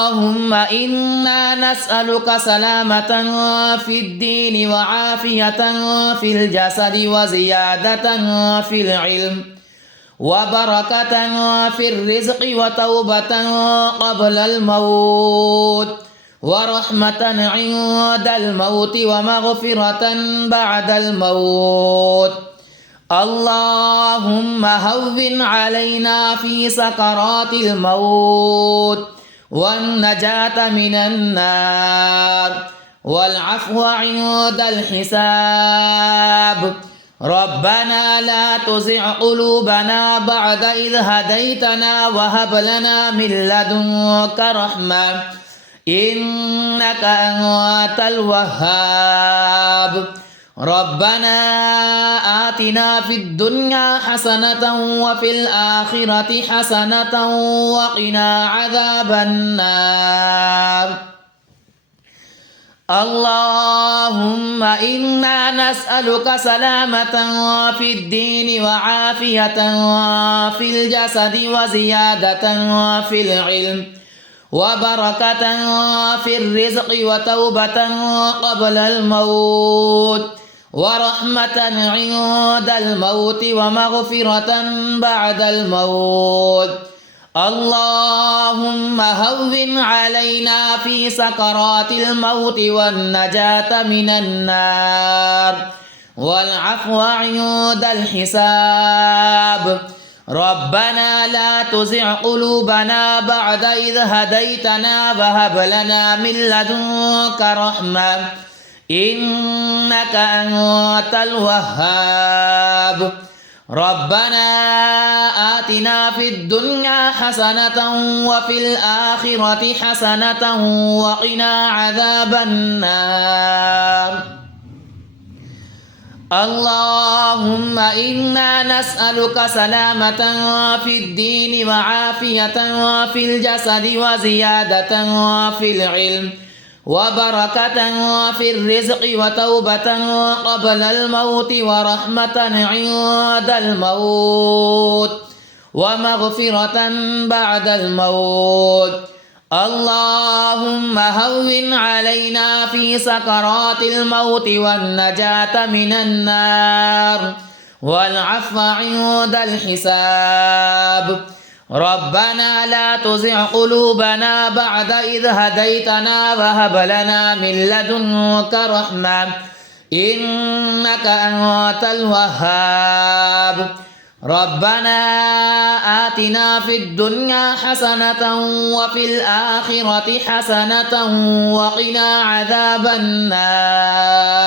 اللهم إنا نسألك سلامة في الدين وعافية في الجسد وزيادة في العلم وبركة في الرزق وتوبة قبل الموت ورحمة عند الموت ومغفرة بعد الموت. اللهم هون علينا في سكرات الموت والنجاة من النار والعفو عند الحساب. ربنا لا تزغ قلوبنا بعد إذ هديتنا وهب لنا من لدنك رحمة إنك أنت الوهاب. ربنا آتنا في الدنيا حسنة وفي الآخرة حسنة وقنا عذاب النار. اللهم إنا نسألك سلامة في الدين وعافية في الجسد وزيادة في العلم وبركة في الرزق وتوبة قبل الموت ورحمة عند الموت ومغفرة بعد الموت. اللهم هون علينا في سكرات الموت والنجاة من النار والعفو عند الحساب. ربنا لا تزغ قلوبنا بعد إذ هديتنا وهب لنا من لدنك رحمة إنك أنت الوهاب. ربنا آتنا في الدنيا حسنة وفي الآخرة حسنة وقنا عذاب النار. اللهم إنا نسألك سلامة في الدين وعافية في الجسد وزيادة في العلم وبركة في الرزق وتوبة قبل الموت ورحمة عند الموت ومغفرة بعد الموت. اللهم هون علينا في سكرات الموت والنجاة من النار والعفو عند الحساب. ربنا لا تزغ قلوبنا بعد إذ هديتنا وهب لنا من لدنك رحمة إنك أنت الوهاب. ربنا آتنا في الدنيا حسنة وفي الآخرة حسنة وقنا عذاب النار.